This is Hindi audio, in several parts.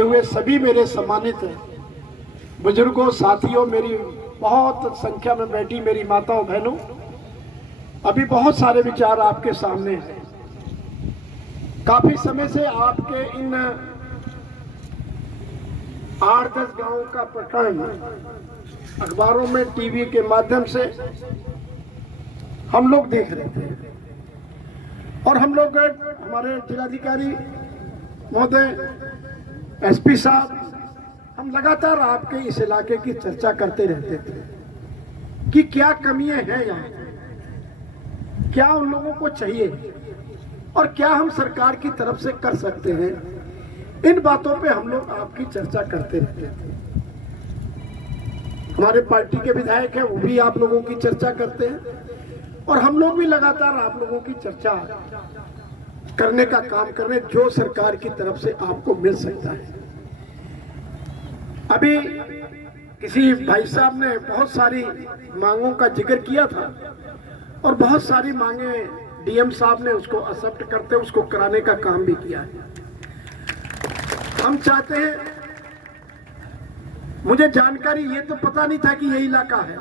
हुए सभी मेरे सम्मानित बुजुर्गों, साथियों, मेरी बहुत संख्या में बैठी मेरी माताओं बहनों, अभी बहुत सारे विचार आपके सामने हैं। काफी समय से आपके इन 8-10 गांवों का प्रकरण अखबारों में, टीवी के माध्यम से हम लोग देख रहे थे और हम लोग, हमारे जिलाधिकारी महोदय, एसपी साहब, हम लगातार आपके इस इलाके की चर्चा करते रहते थे कि क्या कमियां हैं यहाँ, क्या उन लोगों को चाहिए और क्या हम सरकार की तरफ से कर सकते हैं। इन बातों पे हम लोग आपकी चर्चा करते रहते थे। हमारे पार्टी के विधायक हैं, वो भी आप लोगों की चर्चा करते हैं और हम लोग भी लगातार आप लोगों की चर्चा करने का काम कर रहे हैं, जो सरकार की तरफ से आपको मिल सकता है। अभी किसी भाई साहब ने बहुत सारी मांगों का जिक्र किया था और बहुत सारी मांगे डीएम साहब ने उसको एक्सेप्ट करते, उसको कराने का काम भी किया है। हम चाहते हैं, मुझे जानकारी ये तो पता नहीं था कि ये इलाका है,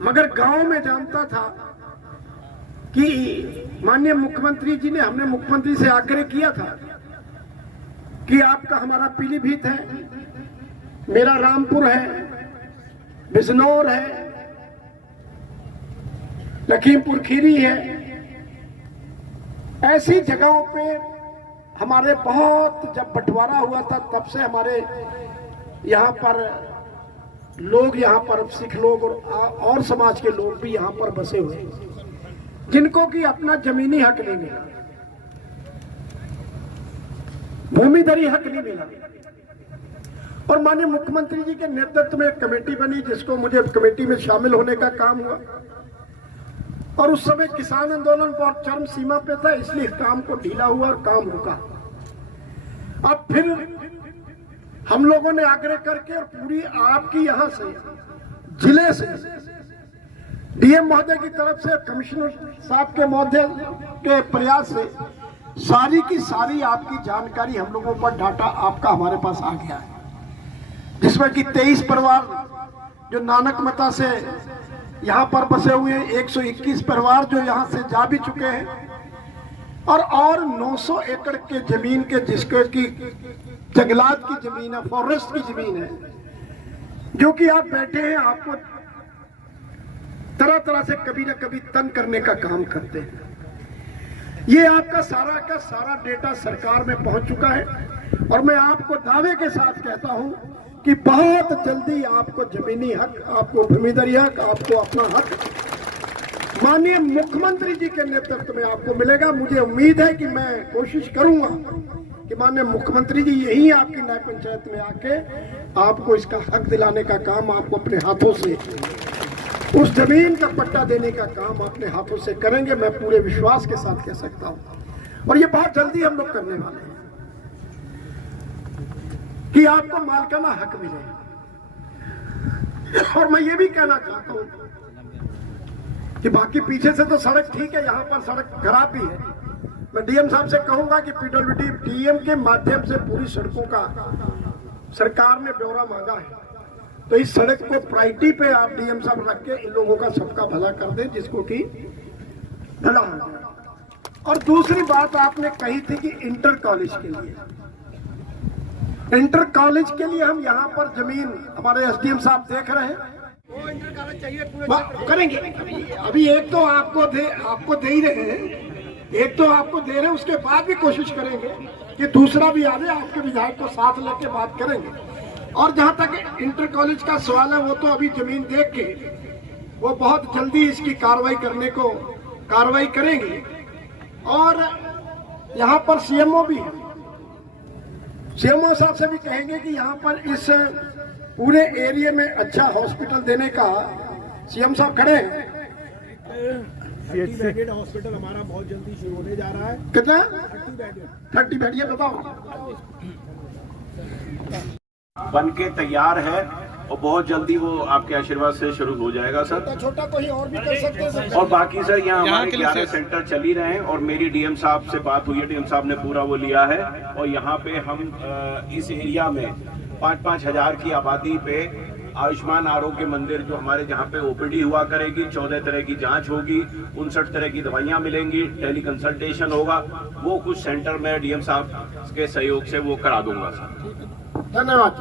मगर गांव में जानता था कि माननीय मुख्यमंत्री जी ने, हमने मुख्यमंत्री से आग्रह किया था कि आपका हमारा पीलीभीत है, मेरा रामपुर है, बिजनौर है, लखीमपुर खीरी है, ऐसी जगहों पे हमारे बहुत, जब बंटवारा हुआ था तब से हमारे यहाँ पर लोग, यहाँ पर सिख लोग और समाज के लोग भी यहाँ पर बसे हुए हैं, जिनको कि अपना जमीनी हक नहीं मिला, भूमिधरी हक नहीं मिला। और माननीय मुख्यमंत्री जी के नेतृत्व में एक कमेटी बनी, जिसको मुझे कमेटी में शामिल होने का काम हुआ और उस समय किसान आंदोलन बहुत चरम सीमा पे था, इसलिए काम को ढीला हुआ और काम रुका। अब फिर हम लोगों ने आग्रह करके और पूरी आपकी यहां से, जिले से, डीएम महोदय की तरफ से, कमिश्नर साहब के महोदय के प्रयास से सारी की सारी आपकी जानकारी हम लोगों पर, डाटा आपका हमारे पास आ गया है, जिसमें कि 23 परिवार जो नानक मता से यहाँ पर बसे हुए हैं, 121 परिवार जो यहाँ से जा भी चुके हैं और 900 एकड़ के जमीन के, जिसके की जंगलात की जमीन है, फॉरेस्ट की जमीन है, जो कि आप बैठे हैं, आपको तरह तरह से कभी न कभी तंग करने का काम करते हैं। ये आपका सारा का सारा डेटा सरकार में पहुंच चुका है और मैं आपको दावे के साथ कहता हूं कि बहुत जल्दी आपको जमीनी हक, आपको भूमिधरी हक, आपको अपना हक माननीय मुख्यमंत्री जी के नेतृत्व में आपको मिलेगा। मुझे उम्मीद है कि मैं कोशिश करूंगा कि माननीय मुख्यमंत्री जी यही आपकी न्याय पंचायत में आके आपको इसका हक दिलाने का काम, आपको अपने हाथों से उस जमीन का पट्टा देने का काम अपने हाथों से करेंगे। मैं पूरे विश्वास के साथ कह सकता हूं और ये बहुत जल्दी हम लोग करने वाले हैं कि आपको मालिकाना हक मिले। और मैं ये भी कहना चाहता हूं कि बाकी पीछे से तो सड़क ठीक है, यहाँ पर सड़क खराब भी है। मैं डीएम साहब से कहूंगा कि पीडब्ल्यूडी डीएम के माध्यम से पूरी सड़कों का सरकार ने ब्यौरा मांगा है, तो इस सड़क को प्रायोरिटी पे आप डीएम साहब रख के इन लोगों का सबका भला कर दें, जिसको कि भला हो जाए। और दूसरी बात आपने कही थी कि इंटर कॉलेज के लिए, इंटर कॉलेज के लिए हम यहाँ पर जमीन, हमारे एसडीएम साहब देख रहे हैं, वो इंटर कॉलेज चाहिए, करेंगे। अभी एक तो आपको दे ही रहे हैं, एक तो आपको दे रहे हैं, उसके बाद भी कोशिश करेंगे कि दूसरा भी आ जाए, आपके विधायक को साथ लेके बात करेंगे। और जहां तक इंटर कॉलेज का सवाल है, वो तो अभी जमीन देख के वो बहुत जल्दी इसकी कार्रवाई करेंगे। और यहाँ पर सीएमओ भी है, सीएमओ साहब से भी कहेंगे कि यहाँ पर इस पूरे एरिया में अच्छा हॉस्पिटल देने का, सीएम साहब खड़े हैं, 30 बेडेड हॉस्पिटल हमारा बहुत जल्दी शुरू होने जा रहा है। कितना? 30 बेड। ये बताओ। बन के तैयार है और बहुत जल्दी वो आपके आशीर्वाद से शुरू हो जाएगा सर। छोटा कोई और भी कर सकते हैं सर। और बाकी सर यहाँ हमारे 11 सेंटर चल ही रहे हैं और मेरी डीएम साहब से बात हुई है, डीएम साहब ने पूरा वो लिया है और यहाँ पे हम इस एरिया में 5-5 हजार की आबादी पे आयुष्मान आरोग्य मंदिर जो हमारे जहाँ पे ओपीडी हुआ करेगी, 14 तरह की जांच होगी, 59 तरह की दवाइयाँ मिलेंगी, टेली कंसल्टेशन होगा, वो कुछ सेंटर में डीएम साहब के सहयोग से वो करा दूंगा सर। धन्यवाद।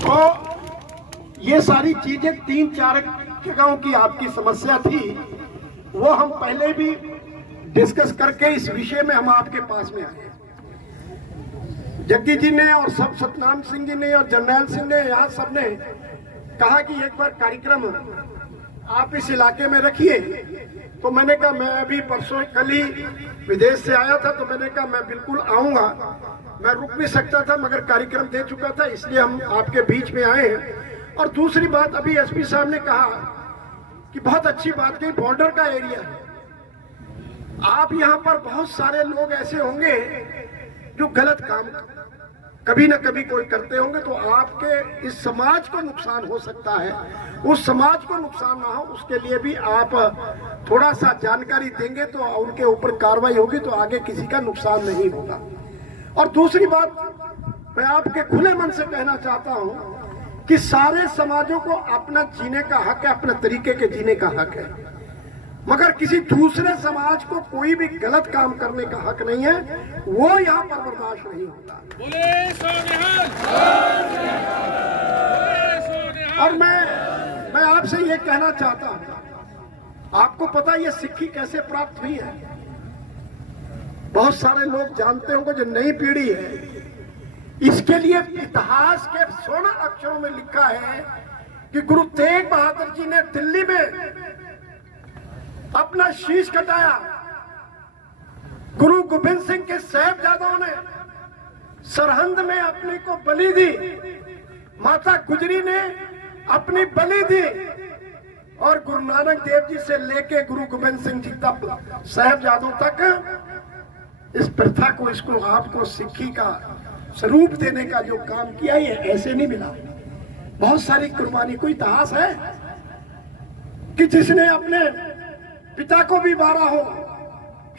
तो ये सारी चीजें 3-4 जगहों की आपकी समस्या थी, वो हम पहले भी डिस्कस करके इस विषय में हम आपके पास में आए। जग्गी जी ने और सब सतनाम सिंह जी ने और जर्नैल सिंह ने यहाँ सब ने कहा कि एक बार कार्यक्रम आप इस इलाके में रखिए, तो मैंने कहा मैं अभी परसों कल ही विदेश से आया था, तो मैंने कहा मैं बिल्कुल आऊंगा, मैं रुक भी सकता था मगर कार्यक्रम दे चुका था, इसलिए हम आपके बीच में आए हैं। और दूसरी बात, अभी एसपी साहब ने कहा कि बहुत अच्छी बात कही, बॉर्डर का एरिया है, आप यहाँ पर बहुत सारे लोग ऐसे होंगे जो गलत काम कभी न कभी कोई करते होंगे, तो आपके इस समाज को नुकसान हो सकता है, उस समाज को नुकसान ना हो उसके लिए भी आप थोड़ा सा जानकारी देंगे तो उनके ऊपर कार्रवाई होगी, तो आगे किसी का नुकसान नहीं होगा। और दूसरी बात मैं आपके खुले मन से कहना चाहता हूं कि सारे समाजों को अपना जीने का हक है, अपने तरीके के जीने का हक है, मगर किसी दूसरे समाज को कोई भी गलत काम करने का हक नहीं है, वो यहाँ पर बर्दाश्त नहीं होता। और मैं आपसे ये कहना चाहता हूँ, आपको पता ये सिक्खी कैसे प्राप्त हुई है? बहुत सारे लोग जानते होंगे, जो नई पीढ़ी है, इसके लिए इतिहास के स्वर्ण अक्षरों में लिखा है कि गुरु तेग बहादुर जी ने दिल्ली में अपना शीश कटाया, गुरु गोविंद सिंह के साहिबजादों ने सरहंद में अपने को बलि दी, माता गुजरी ने अपनी बलि दी, और गुरु नानक देव जी से लेके गुरु गोविंद सिंह जी तक साहिबजादों तक इस प्रथा को, इसको आपको सिक्खी का स्वरूप देने का जो काम किया, ये ऐसे नहीं मिला। बहुत सारी कुर्बानी, कोई इतिहास है कि जिसने अपने पिता को भी मारा हो,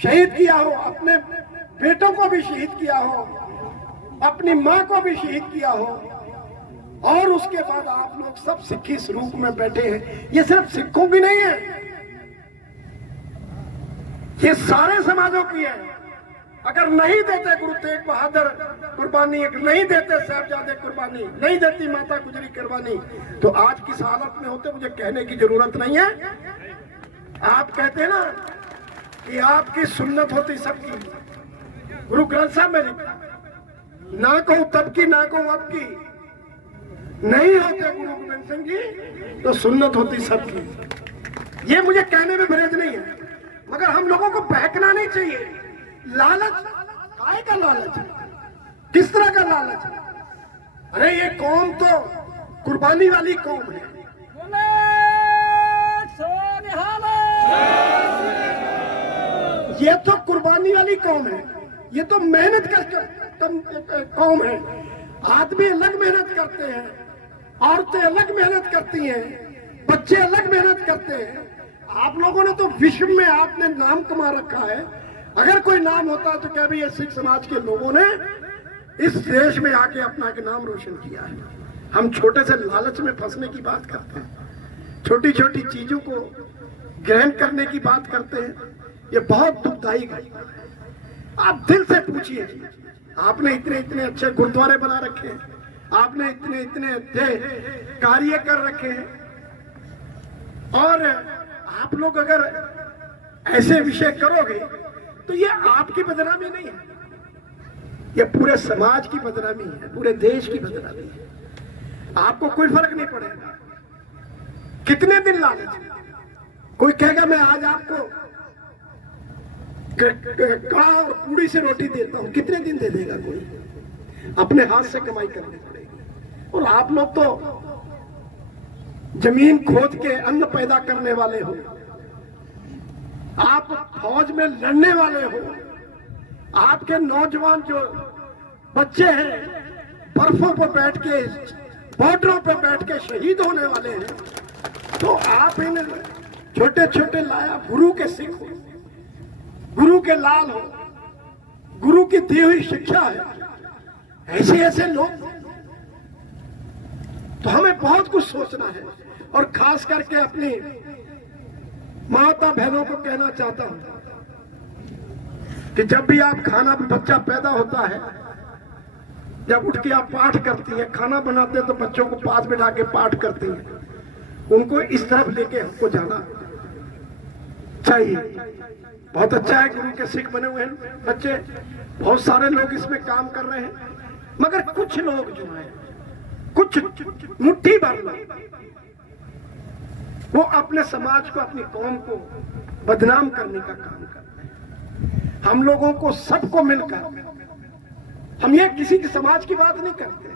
शहीद किया हो, अपने बेटों को भी शहीद किया हो, अपनी मां को भी शहीद किया हो, और उसके बाद आप लोग सब सिक्खी स्वरूप में बैठे हैं। ये सिर्फ सिखों की नहीं है, ये सारे समाजों की है। अगर नहीं देते गुरु तेग बहादुर कुर्बानी, अगर नहीं देते साहिबजादे कुर्बानी, नहीं देती माता गुजरी कुर्बानी, तो आज किस हालत में होते मुझे कहने की जरूरत नहीं है। आप कहते हैं ना कि आपकी सुन्नत होती सबकी, गुरु ग्रंथ साहब में लिखा, ना कहूं तब की ना कहूं अब की, नहीं होते गुरु गोविंद सिंह जी तो सुन्नत होती सबकी। ये मुझे कहने में भरेज नहीं है, मगर हम लोगों को बहकना नहीं चाहिए। लालच, काय का लालच है? किस तरह का लालच है? अरे ये कौम तो कुर्बानी वाली कौम है, ये तो कुर्बानी वाली कौम है, ये तो मेहनत कर कौम है। आदमी अलग मेहनत करते हैं, औरतें अलग मेहनत करती हैं, बच्चे अलग मेहनत करते हैं। आप लोगों ने तो विश्व में आपने नाम कमा रखा है। अगर कोई नाम होता तो क्या भी ये सिख समाज के लोगों ने इस देश में आके अपना के नाम रोशन किया है। हम छोटे से लालच में फंसने की बात करते हैं, छोटी छोटी चीजों को ग्रहण करने की बात करते हैं, ये बहुत दुखदायी घटना है। आप दिल से पूछिए, आपने इतने इतने अच्छे गुरुद्वारे बना रखे हैं, आपने इतने इतने अच्छे कार्य कर रखे हैं, और आप लोग अगर ऐसे विषय करोगे तो ये आपकी बदनामी नहीं है, ये पूरे समाज की बदनामी है, पूरे देश की बदनामी है। आपको कोई फर्क नहीं पड़ेगा। कितने दिन लालच? कोई कहेगा मैं आज आपको कड़ा और पूड़ी से रोटी देता हूं, कितने दिन दे देगा कोई? अपने हाथ से कमाई करनी पड़ेगी। और आप लोग तो जमीन खोद के अन्न पैदा करने वाले हो, आप फौज में लड़ने वाले हो, आपके नौजवान जो बच्चे हैं बर्फों पर बैठ के, बॉर्डरों पर बैठ के शहीद होने वाले हैं, तो आप इन छोटे छोटे लाया गुरु के सिख हो, गुरु के लाल हो, गुरु की दी हुई शिक्षा है, ऐसे ऐसे लोग। तो हमें बहुत कुछ सोचना है। और खास करके अपनी माता बहनों को कहना चाहता हूं कि जब भी आप खाना, बच्चा पैदा होता है, जब उठ के आप पाठ करती है, खाना बनाते हैं तो बच्चों को पास बिठा के पाठ करती है, उनको इस तरफ लेके हमको जाना चाहिए। बहुत अच्छा है, गुरु के सिख बने हुए हैं बच्चे, बहुत सारे लोग इसमें काम कर रहे हैं, मगर कुछ लोग जो हैं, कुछ मुट्ठी भर लोग, वो अपने समाज को, अपनी कौम को बदनाम करने का काम करते हैं। हम लोगों को, सबको मिलकर, हम ये किसी के समाज की बात नहीं करते,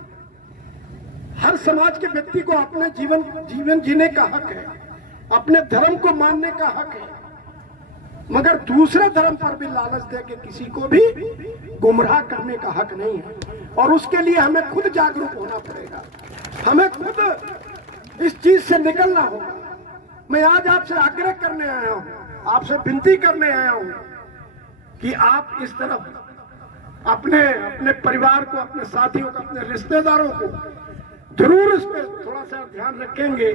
हर समाज के व्यक्ति को अपने जीवन जीने का हक है, अपने धर्म को मानने का हक है, मगर दूसरे धर्म पर भी लालच दे के किसी को भी गुमराह करने का हक नहीं है। और उसके लिए हमें खुद जागरूक होना पड़ेगा, हमें खुद इस चीज से निकलना होगा। मैं आज आपसे आग्रह करने आया हूं, आपसे विनती करने आया हूं कि आप इस तरफ अपने परिवार को, अपने साथियों को, अपने रिश्तेदारों को जरूर इस पर थोड़ा सा ध्यान रखेंगे।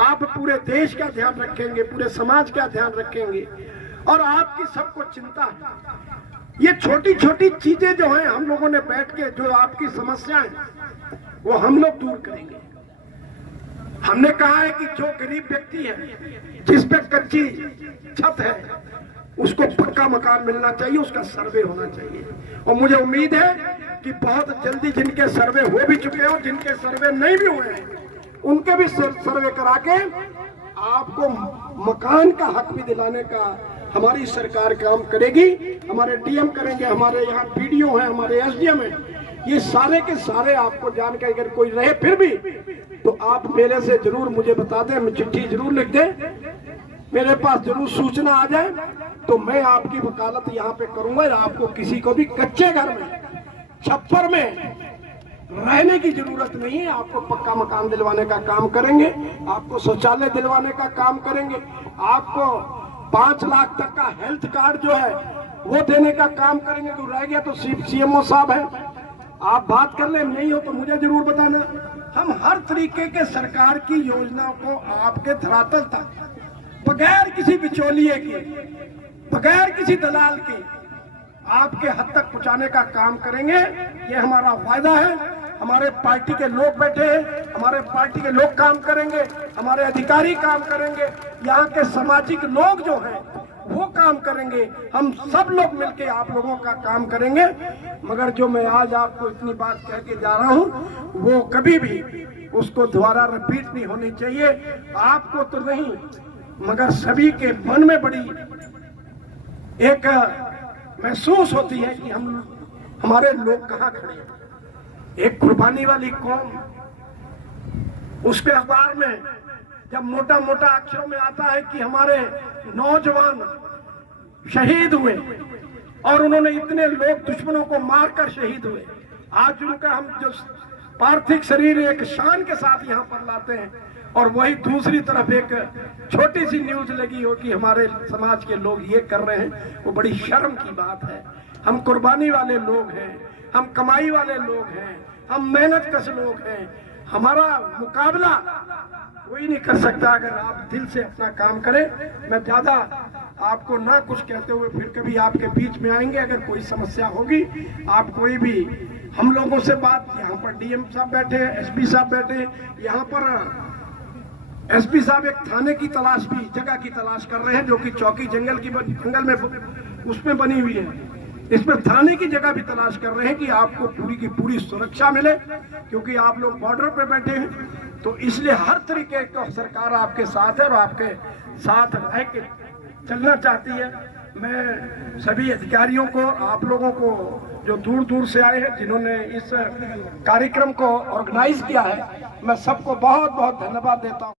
आप पूरे देश का ध्यान रखेंगे, पूरे समाज का ध्यान रखेंगे, और आपकी सबको चिंता है। ये छोटी छोटी चीजें जो हैं, हम लोगों ने बैठ के जो आपकी समस्याएं, वो हम लोग दूर करेंगे। हमने कहा है कि जो गरीब व्यक्ति है, जिस पे कच्ची छत है, उसको पक्का मकान मिलना चाहिए, उसका सर्वे होना चाहिए। और मुझे उम्मीद है कि बहुत जल्दी जिनके सर्वे हो भी चुके हैं और जिनके सर्वे नहीं भी हुए हैं, उनके भी सर्वे करा के आपको मकान का हक भी दिलाने का हमारी सरकार काम करेगी। हमारे डीएम करेंगे, हमारे यहाँ पीडीओ हैं, हमारे एसडीएम हैं, ये सारे के सारे आपको जानकारी, अगर कोई रहे फिर भी तो आप मेरे से जरूर मुझे बता दें, मैं चिट्ठी जरूर लिख दें, मेरे पास जरूर सूचना आ जाए, तो मैं आपकी वकालत यहाँ पे करूंगा। आपको किसी को भी कच्चे घर में, छप्पर में रहने की जरूरत नहीं है। आपको पक्का मकान दिलवाने का काम करेंगे, आपको शौचालय दिलवाने का काम करेंगे, आपको 5 लाख तक का हेल्थ कार्ड जो है वो देने का काम करेंगे। तो रह गया तो सीएमओ साहब है, आप बात कर ले, नहीं हो तो मुझे जरूर बताना। हम हर तरीके के सरकार की योजनाओं को आपके धरातल तक, बगैर किसी बिचौलिए के, बगैर किसी दलाल के, आपके हद तक पहुंचाने का काम करेंगे। ये हमारा वायदा है। हमारे पार्टी के लोग बैठे हैं, हमारे पार्टी के लोग काम करेंगे, हमारे अधिकारी काम करेंगे, यहाँ के सामाजिक लोग जो हैं वो काम करेंगे। हम सब लोग मिलके आप लोगों का काम करेंगे। मगर जो मैं आज आपको इतनी बात कह के जा रहा हूँ, वो कभी भी उसको दोबारा रिपीट नहीं होनी चाहिए। आपको तो नहीं, मगर सभी के मन में बड़ी एक महसूस होती है कि हमारे लोग कहाँ खड़े हैं। एक कुर्बानी वाली कौम, उसके अखबार में जब मोटा मोटा अक्षरों में आता है कि हमारे नौजवान शहीद हुए और उन्होंने इतने लोग दुश्मनों को मारकर शहीद हुए, आज उनका हम जो पार्थिव शरीर एक शान के साथ यहाँ पर लाते हैं, और वही दूसरी तरफ एक छोटी सी न्यूज लगी हो कि हमारे समाज के लोग ये कर रहे हैं, वो बड़ी शर्म की बात है। हम कुर्बानी वाले लोग हैं, हम कमाई वाले लोग हैं, हम मेहनत कश लोग हैं। हमारा मुकाबला कोई नहीं कर सकता अगर आप दिल से अपना काम करें। मैं ज्यादा आपको ना कुछ कहते हुए फिर कभी आपके बीच में आएंगे। अगर कोई समस्या होगी, आप कोई भी हम लोगों से बात, यहाँ पर डीएम साहब बैठे हैं, एसपी साहब बैठे हैं, यहाँ पर एसपी साहब एक थाने की तलाश भी, जगह की तलाश कर रहे हैं, जो कि चौकी जंगल में उसमें बनी हुई है। इसमें थाने की जगह भी तलाश कर रहे हैं कि आपको पूरी की पूरी सुरक्षा मिले, क्योंकि आप लोग बॉर्डर पे बैठे हैं। तो इसलिए हर तरीके का सरकार आपके साथ है और आपके साथ रह के चलना चाहती है। मैं सभी अधिकारियों को, आप लोगों को जो दूर दूर से आए हैं, जिन्होंने इस कार्यक्रम को ऑर्गेनाइज किया है, मैं सबको बहुत बहुत धन्यवाद देता हूँ।